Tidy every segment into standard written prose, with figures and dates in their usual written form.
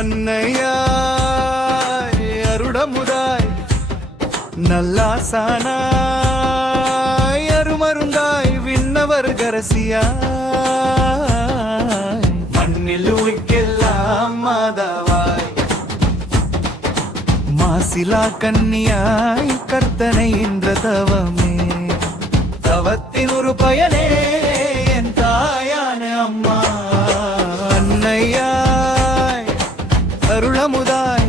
அன்னையாய் அருடமுதாய் நல்லாசானாய் அருமருந்தாய் விண்ணவர் கரசியாய் மண்ணில் உயிர்க்கெல்லாம் மாதாவாய் மாசிலா கன்னியாய் கர்த்தனை இன்ற தவமே தவத்தின் ஒரு பயனே என் தாயான அம்மா அன்னையாய் அருளமுதாய்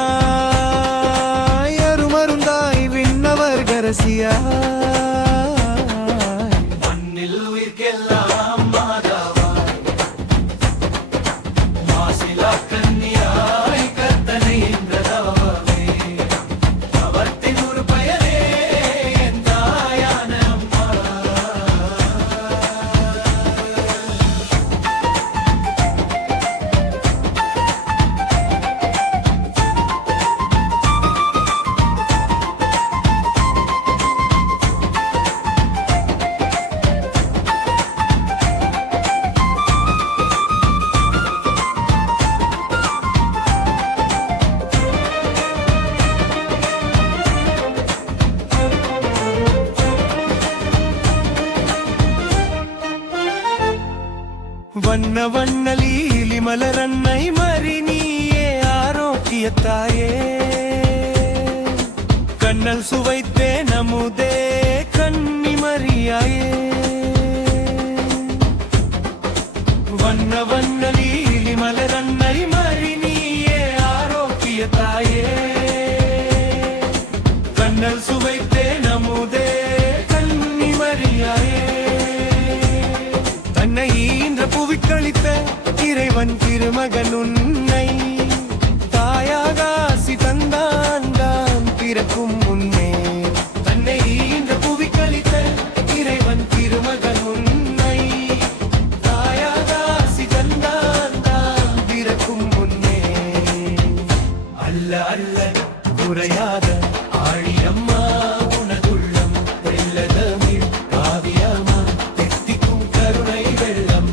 நல்லாசானாய் அருமருந்தாய் விண்ணவர் கரசியாய் மண்ணில் உயிர்க்கெல்லாம் மாதாவாய் மாசிலா கன்னியாய் கர்த்தனை என்ற தவமே தவத்தின் ஒரு பயனே என் தாயான அம்மா வண்ண வண்ண லீலி மலரன்னை மறினியே ஆரோக்கியத்தாயே கண்ணல் சுவைத்தே நமுதே கண்ணி மரியாயே வண்ண வண்ண லீலி மலரன்னை மறினியே ஆரோக்கியத்தாயே கண்ணல் சுவைத்தே நமுதே கண்ணி மரியாயே தன்னை ஈன்ற புவிக்களித்த இறைவன் திருமகன் உன்னை தாயாக ஆசி தந்தான் தான் பிறக்கும் முன்னே தன்னை ஈன்ற புவிக்களித்த இறைவன் திருமகன் உன்னை தாயாக ஆசி தந்தான் தான் பிறக்கும் முன்னே அல்ல அல்ல குறையாத ஆழியம்மா உனதுள்ளம் தெல்லதமிழ் காவியமா தெத்திக்கும் கருணை வெள்ளம்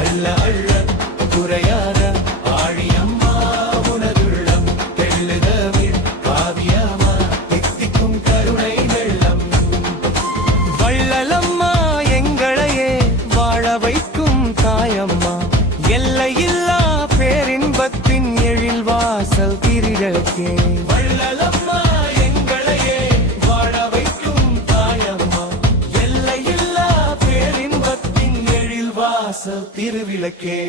அல்ல அல்ல குறையாத ஆழியம்மா உனதுள்ளம் தெல்லதமிழ் காவியமா தெத்திக்கும் கருணை வெள்ளம் வள்ளலம்மா எங்களையே வாழ வைக்கும் தாயம்மா எல்லையில்லா பேரின்பத்தின் எழில் வாசல் திரிடக்கே வள்ளலம்மா எங்களையே வாழ வைக்கும் தாயம்மா எல்லையில்லா பேரின்பத்தின் எழில் வாசல் திருவிளக்கே